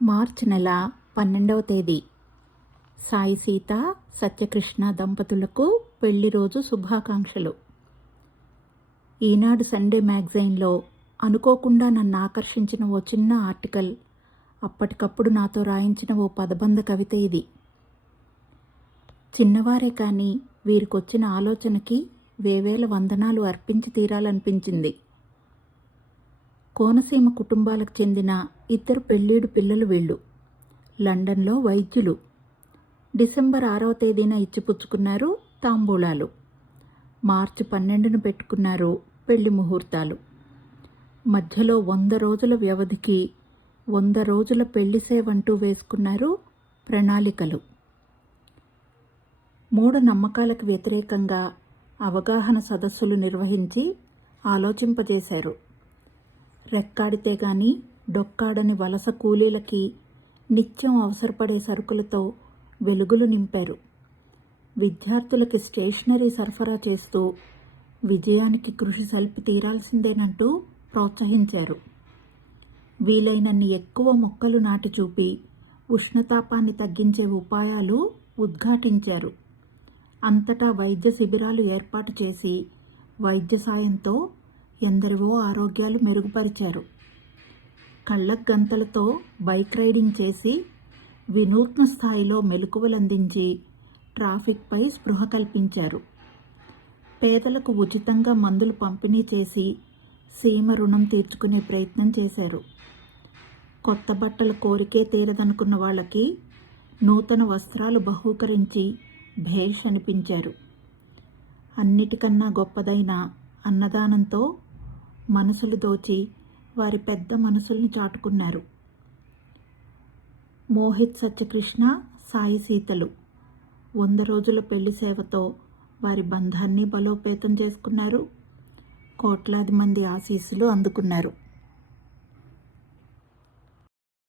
మార్చి నెల 12వ తేదీ సాయి సీత సత్యకృష్ణ దంపతులకు పెళ్లి రోజు శుభాకాంక్షలు. ఈనాడు సండే మ్యాగజైన్లో అనుకోకుండా నన్ను ఆకర్షించిన ఓ చిన్న ఆర్టికల్, అప్పటికప్పుడు నాతో రాయించిన ఓ పదబంధ కవిత ఇది. చిన్నవారే కానీ వీరికొచ్చిన ఆలోచనకి వేవేల వందనాలు అర్పించి తీరాలనిపించింది. కోనసీమ కుటుంబాలకు చెందిన ఇద్దరు పెళ్ళీడు పిల్లలు వీళ్ళు. లండన్లో వైద్యులు. డిసెంబర్ 6వ తేదీన ఇచ్చిపుచ్చుకున్నారు తాంబూలాలు. మార్చి 12న పెట్టుకున్నారు పెళ్లి ముహూర్తాలు. మధ్యలో 100 రోజుల వ్యవధికి 100 రోజుల పెళ్లి సేవంటూ వేసుకున్నారు ప్రణాళికలు. మూఢనమ్మకాలకు వ్యతిరేకంగా అవగాహన సదస్సులు నిర్వహించి ఆలోచింపజేశారు. రెక్కాడితే గాని డొక్కాడని వలస కూలీలకి నిత్యం అవసరపడే సరుకులతో వెలుగులు నింపారు. విద్యార్థులకి స్టేషనరీ సరఫరా చేస్తూ విజయానికి కృషి సల్పి తీరాల్సిందేనంటూ ప్రోత్సహించారు. వీలైనన్ని ఎక్కువ మొక్కలు నాటి చూపి ఉష్ణతాపాన్ని తగ్గించే ఉపాయాలు ఉద్ఘాటించారు. అంతటా వైద్య శిబిరాలు ఏర్పాటు చేసి వైద్య సాయంతో ఎందరివో ఆరోగ్యాలు మెరుగుపరిచారు. కళ్ళకు గంతలతో బైక్ రైడింగ్ చేసి వినూత్న స్థాయిలో మెలకువలందించి ట్రాఫిక్పై స్పృహ కల్పించారు. పేదలకు ఉచితంగా మందులు పంపిణీ చేసి సీమ రుణం తీర్చుకునే ప్రయత్నం చేశారు. కొత్త బట్టల కోరికే తీరదనుకున్న వాళ్ళకి నూతన వస్త్రాలు బహూకరించి భేష్ అనిపించారు. అన్నిటికన్నా గొప్పదైన అన్నదానంతో మనసులు దోచి వారి పెద్ద మనసుల్ని చాటుకున్నారు. మోహిత్ సత్యకృష్ణ సాయి సీతలు 100 రోజుల పెళ్లి సేవతో వారి బంధాన్ని బలోపేతం చేసుకున్నారు. కోట్లాది మంది ఆశీస్సులు అందుకున్నారు.